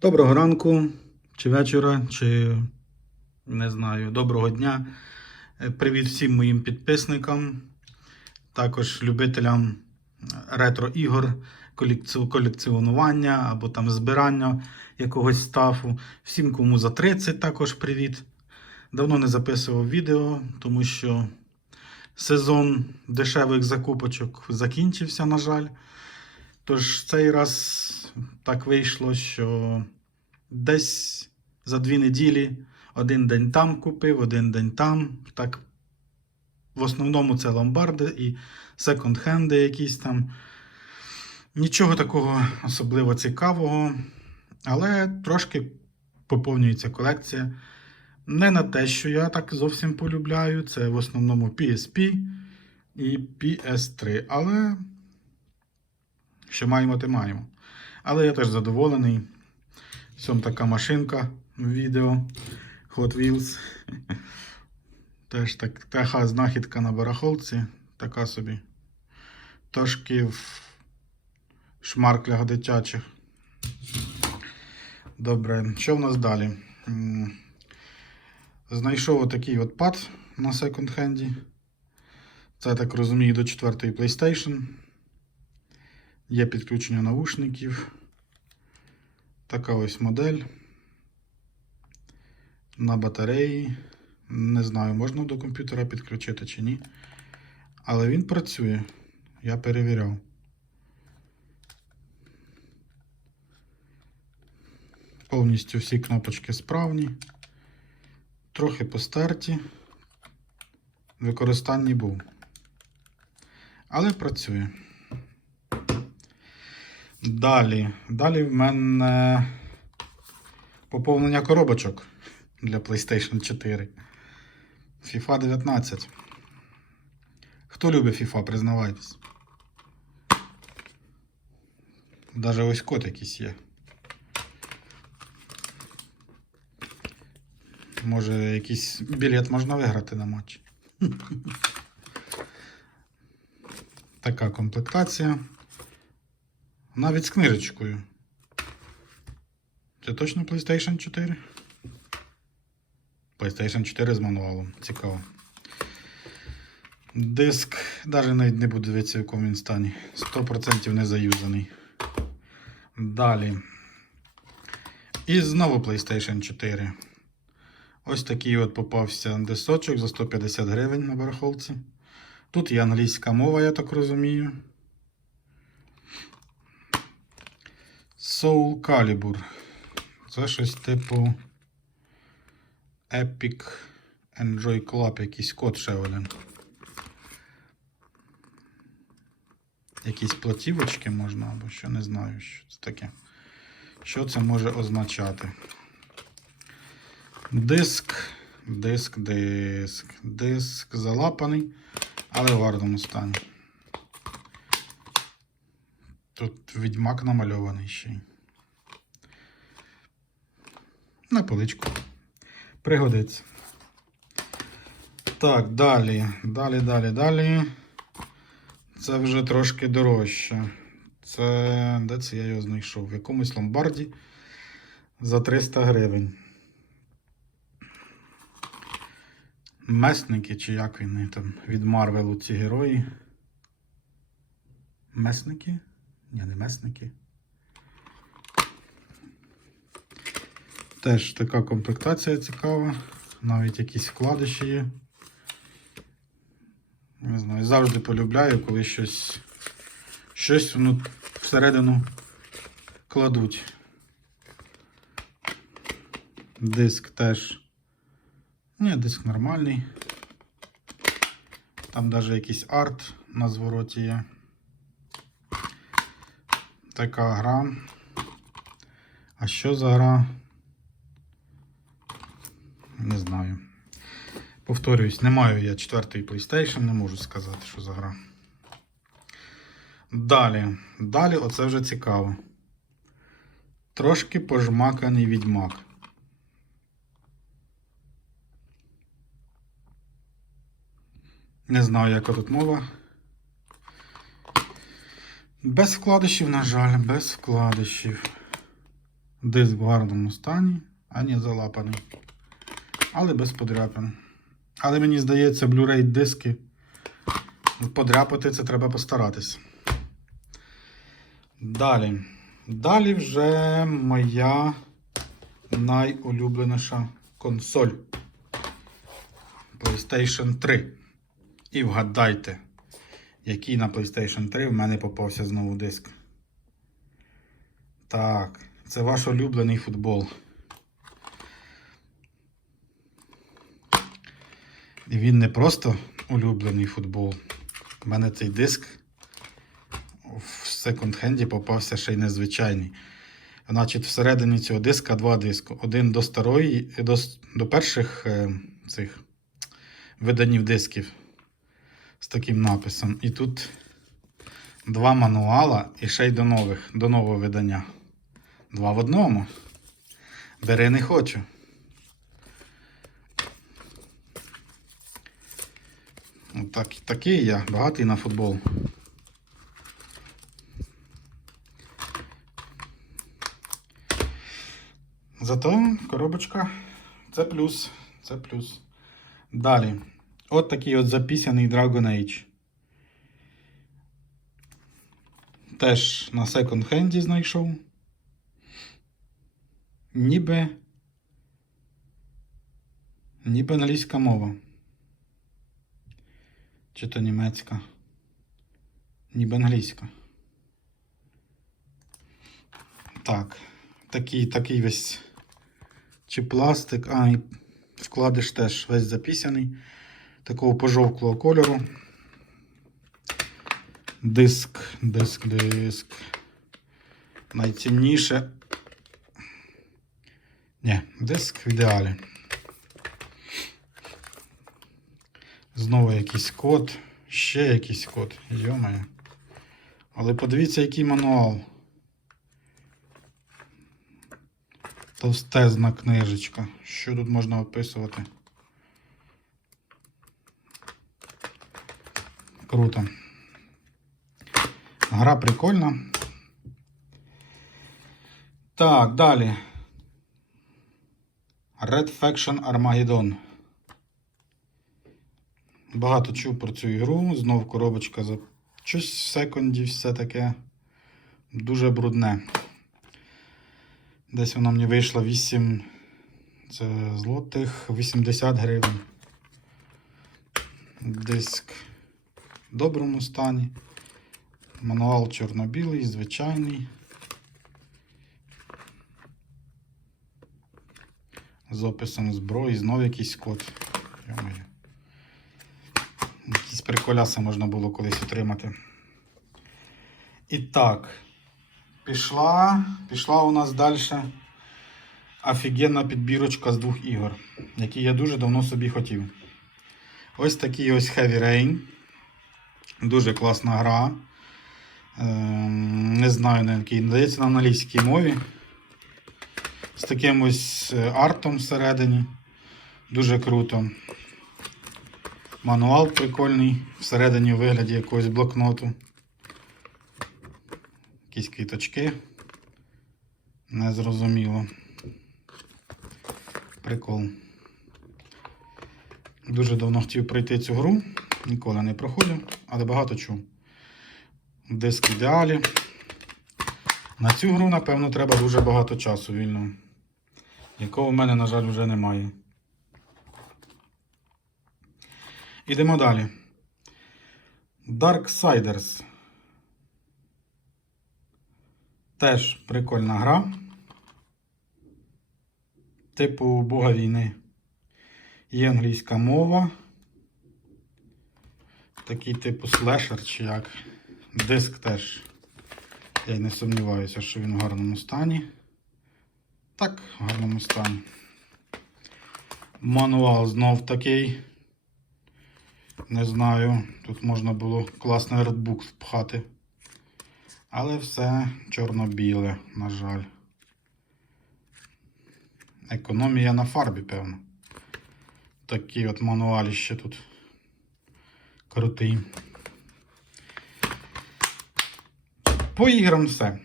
Доброго ранку, чи вечора, чи не знаю, доброго дня. Е, Привіт всім моїм підписникам, також любителям ретро-ігор, колекціонування або там збирання якогось стафу. Всім, кому за 30, також привіт. Давно не записував відео, тому що сезон дешевих закупочок закінчився, на жаль. Тож цей раз так вийшло, що десь за дві неділі один день там купив, один день там. Так, в основному це ломбарди і секонд-хенди якісь там. Нічого такого особливо цікавого, але трошки поповнюється колекція. Не на те, що я так зовсім полюбляю. Це в основному PSP і PS3. Але що маємо, те маємо. Але я теж задоволений. Сьом така машинка відео Hot Wheels. Теж так, така знахідка на барахолці. Така собі. Трошки в шмарклях дитячих. Добре, що в нас далі? Знайшов отакий от пад на секонд-хенді. Це, так розумію, до четвертої PlayStation. Є підключення наушників. Така ось модель. На батареї. Не знаю, можна до комп'ютера підключити чи ні. Але він працює. Я перевіряв. Повністю всі кнопочки справні. Трохи постерті. Використанні був. Але працює. Далі. Далі в мене поповнення коробочок для PlayStation 4. FIFA 19. Хто любить FIFA, признавайтесь. Даже ось код якийсь є. Може, якийсь білет можна виграти на матч. Така комплектація. Навіть з книжечкою. Це точно PlayStation 4? PlayStation 4 з мануалом. Цікаво. Диск, навіть навіть не буду дивитися, в якому він стані. 100% не заюзаний. Далі. І знову PlayStation 4. Ось такий от попався дисочок за 150 гривень на барахолці. Тут є англійська мова, я так розумію. Soul Calibur. Це щось типу Epic Enjoy Club, якийсь код ще. Якісь платівочки можна, або що не знаю, що це таке. Що це може означати? Диск, диск, диск, диск залапаний, але в гарному стані. Тут відьмак намальований ще. На поличку. Пригодиться. Так, далі. Далі, далі, далі. Це вже трошки дорожче. Це. Де це я його знайшов? В якомусь ломбарді за 300 гривень. Месники, чи як вони там від Марвелу ці герої. Месники? Ні, не месники. Теж така комплектація цікава. Навіть якісь вкладиші є. Не знаю, завжди полюбляю, коли щось, щось ну, всередину кладуть. Диск теж. Ні, диск нормальний. Там навіть якийсь арт на звороті є. Така гра. А що за гра? Не знаю. Повторююсь, не маю я четвертої PlayStation, не можу сказати, що за гра. Далі. Далі оце вже цікаво. Трошки пожмаканий відьмак. Не знаю, яка тут мова. Без вкладишів, на жаль, без вкладишів. Диск в гарному стані, а не залапаний. Але без подряпин. Але мені здається, Blu-ray диски подряпати це треба постаратись. Далі. Далі вже моя найулюбленіша консоль PlayStation 3. І вгадайте, який на PlayStation 3 в мене попався знову диск. Так, це ваш улюблений футбол. І він не просто улюблений футбол. У мене цей диск в секонд-хенді попався ще й незвичайний. Значить, всередині цього диска два диски. Один до старої, до, до перших е, цих виданів дисків з таким написом. І тут два мануала і ще й до нових, до нового видання. Два в одному. Бери не хочу. Так, такий я, багатий на футбол. Зато коробочка це плюс. Це плюс. Далі. От такий от запісяний Dragon Age. Теж на секонд-хенді знайшов. Ніби. Ніби англійська мова. Чи то німецька. Ніби англійська. Так. Такий, такий весь. Чи пластик, а, і вкладиш теж весь запісяний. Такого пожовклого кольору. Диск, диск, диск. Найцінніше. Ні, диск в ідеалі. Знову якийсь код, ще якийсь код. Йомає. Але подивіться, який мануал. Товстезна книжечка. Що тут можна описувати? Круто. Гра прикольна. Так, далі. Red Faction Armageddon. Багато чув про цю ігру. Знов коробочка за щось секунді, все таке дуже брудне. Десь вона мені вийшла 8 це злотих 80 гривень. Диск доброму стані. Мануал чорно-білий, звичайний. З описом зброї, знов якийсь код. Якісь приколяси можна було колись отримати. І так. Пішла, пішла у нас далі офігенна підбірочка з двох ігор, які я дуже давно собі хотів. Ось такий ось Heavy Rain. Дуже класна гра. Ем, не знаю на якій. Надається на англійській мові. З таким ось е, артом всередині. Дуже круто. Мануал прикольний. Всередині у вигляді якогось блокноту. Якісь квіточки. Незрозуміло. Прикол. Дуже давно хотів пройти цю гру. Ніколи не проходив, але багато чув. Диск ідеалі. На цю гру, напевно, треба дуже багато часу вільного. Якого в мене, на жаль, вже немає. Ідемо далі. Darksiders. Теж прикольна гра. Типу Бога війни. Є англійська мова. Такий типу слешер чи як. Диск теж. Я не сумніваюся, що він в гарному стані. Так, в гарному стані. Мануал знов такий. Не знаю. Тут можна було класний редбук впхати. Але все чорно-біле, на жаль. Економія на фарбі, певно. Такий от мануаліще тут крутий. По іграм все.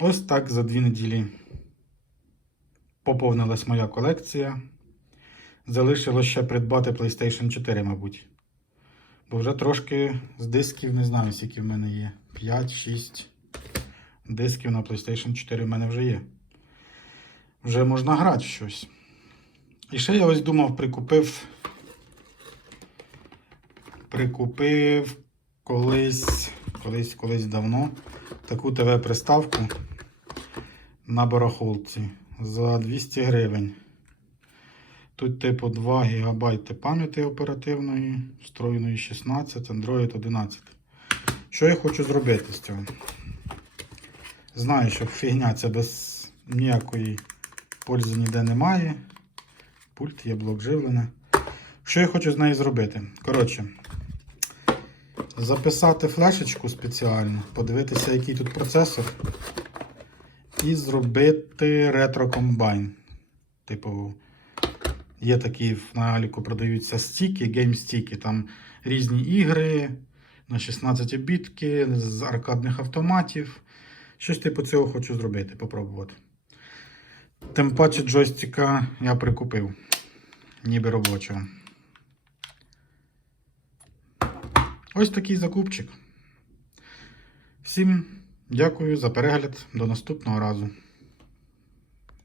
Ось так за дві неділі поповнилась моя колекція. Залишилось ще придбати PlayStation 4, мабуть. Бо вже трошки з дисків, не знаю, скільки в мене є. 5-6 дисків на PlayStation 4 в мене вже є. Вже можна грати щось. І ще я ось думав, прикупив. Прикупив колись, колись, колись давно таку ТВ-приставку на барахолці за 200 гривень. Тут, типу, 2 ГБ пам'яті оперативної, встроєної 16, Android 11. Що я хочу зробити з цього? Знаю, що фігня це без ніякої пользи ніде немає. Пульт є блок живлення. Що я хочу з нею зробити? Коротше, записати флешечку спеціально, подивитися, який тут процесор, і зробити ретро-комбайн. Типу, є такі на Аліку продаються стіки, геймстіки, там різні ігри на 16 бітки з аркадних автоматів. Щось типу цього хочу зробити, попробувати. Тим паче джойстика я прикупив, ніби робочого. Ось такий закупчик. Всім дякую за перегляд. До наступного разу.